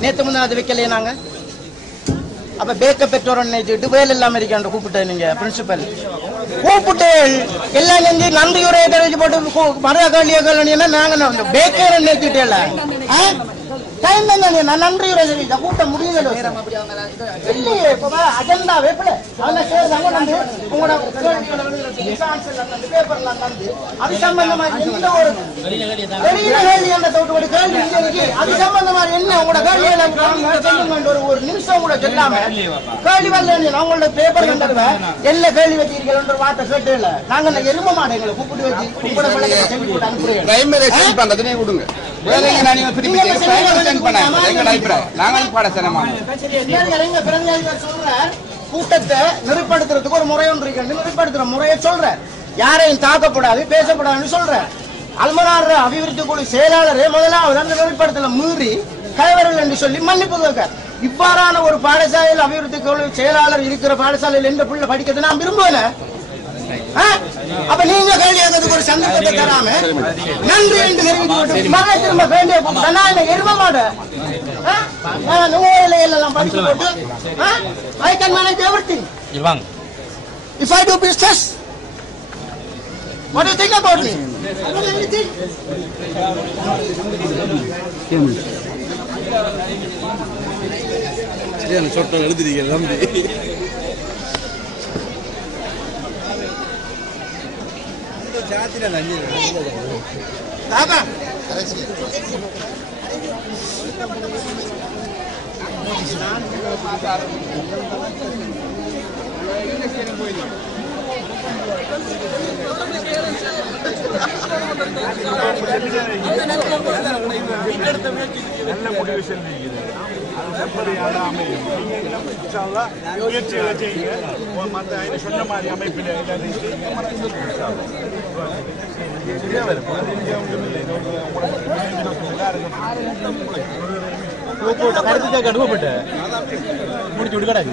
நேற்று முன்னாடி வைக்கலையே நாங்கள் அப்போ பேக்க பெற்றோர் நினைச்சுட்டு வேலை இல்லாமல் இருக்கான்னு கூப்பிட்டேன் நீங்கள் பிரின்சிபல் கூப்பிட்டு எல்லாம் செஞ்சு நன்றியுரையை தெரிவிச்சு போட்டு மருத கேள்வியை கேள்வினா நாங்க பேக்கர் நினைச்சுட்டேல டைம் தானே நான் நன்றியுரை தெரிவிச்சா கூட்டம் முடியுது இல்லையே இப்ப அஜெண்டா வேப்பல அவங்க சேர்ந்தாங்க வந்து உங்களோட பேப்பர்ல வந்து அது சம்பந்தமா எந்த ஒரு வெளியில கேள்வி என்ற தோட்டு கேள்வி அது சம்பந்தமா என்ன உங்களோட கேள்வி ஒரு நிமிஷம் கூட சொல்லாம கேள்வி வரல அவங்களோட பேப்பர் கண்டதுல என்ன கேள்வி வச்சிருக்கீங்க வார்த்தை கேட்டு இல்ல நாங்க எரும மாடு எங்களை கூப்பிட்டு வச்சு உங்களோட பிள்ளைங்க செஞ்சு போட்டு அனுப்புறீங்க கூட்டத்தை நெறிப்படுத்துறதுக்கு ஒரு முறை ஒன்று இருக்கு நெறிப்படுத்துற முறையை சொல்ற யாரையும் தாக்கப்படாது பேசப்படாதுன்னு சொல்ற அல்மனார் அபிவிருத்தி குழு செயலாளரே முதலாவது அந்த நெறிப்படுத்தல மீறி கைவரல் என்று சொல்லி மன்னிப்பு கேட்க இவ்வாறான ஒரு பாடசாலையில் அபிவிருத்தி குழு செயலாளர் இருக்கிற பாடசாலையில் எந்த பிள்ளை படிக்கிறது நான் விரும்புவேன் அப்ப நீங்க கேள்வி கேட்கறதுக்கு ஒரு சந்தர்ப்பத்தை தராம நன்றி என்று தெரிவித்து மகனை திரும்ப வேண்டிய நான் எரும மாட்டேன் எல்லாம் படிச்சு போட்டு I can manage everything if I do business. What do you think about me? I don't do anything. சரியான சொட்டம் எழுதிருக்கீங்க தம்பி. நல்ல முடிவு செஞ்சிருக்குது முயற்சிகளை செய்யுங்க மற்ற சொன்ன மாதிரி அமைப்பில் கருத்து கடுவப்பட்ட முடிச்சு விடுக்கடாது